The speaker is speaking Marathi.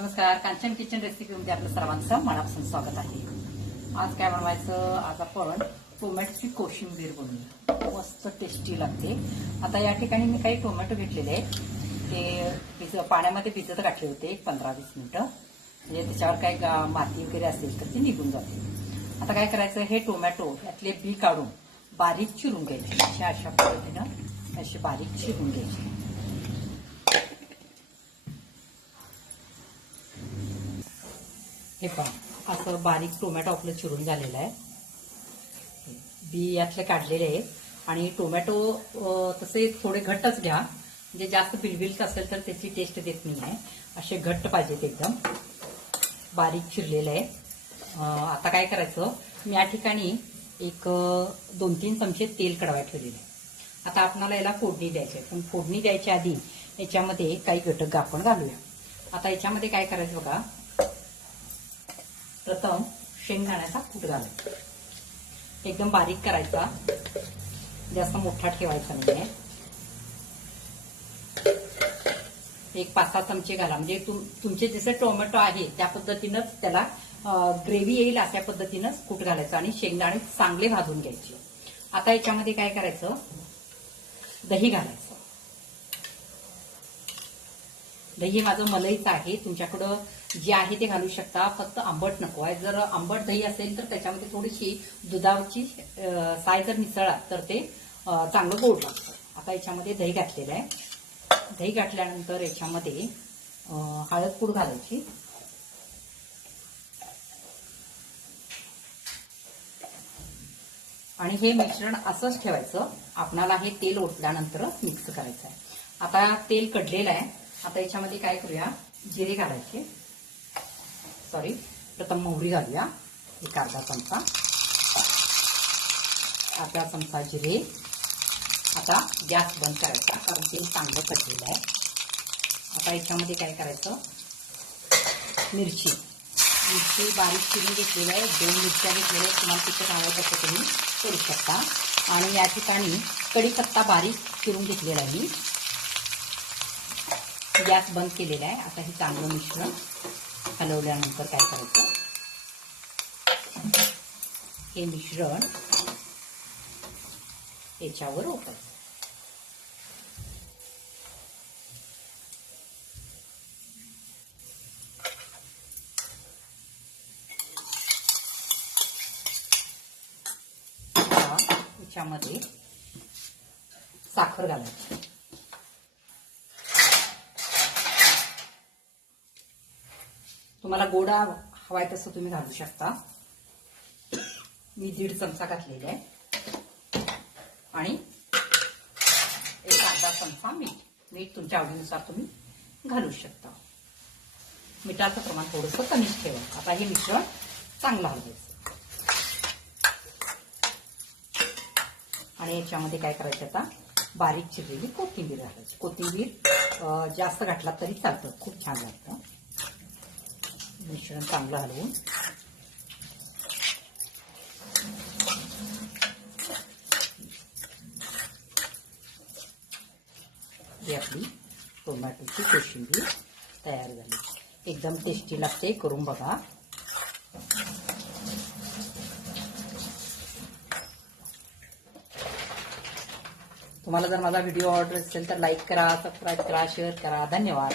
नमस्कार, कांचन किचन रेसिपीमध्ये आपलं सर्वांचं मनापासून स्वागत आहे. आज काय बनवायचं? आज आपण टोमॅटोची कोशिंबीर बनवूया. मस्त टेस्टी लागते. आता या ठिकाणी मी काही टोमॅटो घेतलेले आहेत. ते पाण्यामध्ये भिजत घातले होते 15-20 मिनिटं. म्हणजे त्याच्यावर काही माती वगैरे असेल तर ती निघून जाते. आता काय करायचं, हे टोमॅटो यातले बी काढून बारीक चिरून घ्यायचे. अशा पद्धतीनं असे बारीक चिरून घ्यायचे. हे पहा, असं बारीक टोमॅटो आपलं चिरून झालेलं आहे. बी यातले काढलेले आहेत. आणि टोमॅटो तसे थोडे घट्टच घ्या, म्हणजे जास्त बिलबिलत असेल तर त्याची टेस्ट देत नाही आहे. असे घट्ट पाहिजेत, एकदम बारीक चिरलेले आहे. आता काय करायचं, मी या ठिकाणी एक 2-3 चमचे तेल कढवायला ठेवलेले आहे. आता आपल्याला याला फोडणी द्यायची आहे, पण फोडणी द्यायच्या आधी याच्यामध्ये काही घटक आपण घालूया. आता याच्यामध्ये काय करायचं बघा, प्रथम शेंगदाण्याचा कूट घालायचा. एकदम बारीक करायचा, जास्त मोठा ठेवायचा नाहीये. एक 5-6 चमचे घाला, म्हणजे तुमचे जसे टोमॅटो आहे त्या पद्धतीनंच त्याला ग्रेव्ही येईल अशा पद्धतीनंच कूट घालायचं. आणि शेंगदाणे चांगले भाजून घ्यायचे. आता याच्यामध्ये काय करायचं, दही घालायचं. दही माझं मलईचं आहे, तुमच्याकडं जे आहे ते घालू शकता, फक्त आंबट नको आहे. जर आंबट दही असेल तर त्याच्यामध्ये थोडीशी दुधाची साय जर मिसळला तर ते चांगलं गोड लागतं. आता याच्यामध्ये दही घातलेलं आहे. दही घातल्यानंतर याच्यामध्ये हळद पूड घालायची. आणि हे मिश्रण असंच ठेवायचं. आपणाला हे तेल ओतल्यानंतर मिक्स करायचं आहे. आता तेल कढलेलं आहे. आता याच्यामध्ये काय करूया, जिरे घालायचे. प्रथम मोहरी घालूया, एक अर्धा चमचा. अर्धा चमचा जिरे. आता गॅस बंद करायचा, कारण तेल चांगलं कढलेलं आहे. आता याच्यामध्ये काय करायचं, मिरची बारीक चिरून घेतलेली आहे. 2 मिरच्या घेतलेल्या आहेत. तुम्हाला तिथं हवं तसं तुम्ही करू शकता. आणि या ठिकाणी कढीपत्ता बारीक चिरून घेतलेला आहे. गॅस बंद केलेला आहे. आता हे चांगलं मिश्रण हलवल्यानंतर काय करायचं, हे मिश्रण याच्यावर ओतायचं. याच्यामध्ये साखर घालायची. तुम्हाला गोडा हवाय तसं तुम्ही घालू शकता. मी 1.5 चमचा घातलेला आहे. आणि एक अर्धा चमचा मीठ तुमच्या आवडीनुसार तुम्ही घालू शकता. मिठाचं प्रमाण थोडंसं कमीच ठेवा. आता हे मिश्रण चांगलं हलवायचं. आणि याच्यामध्ये काय करायचं, आता बारीक चिरलेली कोथिंबीर घालायची. कोथिंबीर जास्त घातला तरी चालतं, खूप छान लागतं. मिश्रण चांगलं हलवून ही आपली टोमॅटोची कोशिंबीर तयार झाली. एकदम टेस्टी लागते, करून बघा. तुम्हाला जर माझा व्हिडिओ आवडला असेल तर लाईक करा, सबस्क्राईब करा, शेअर करा. धन्यवाद.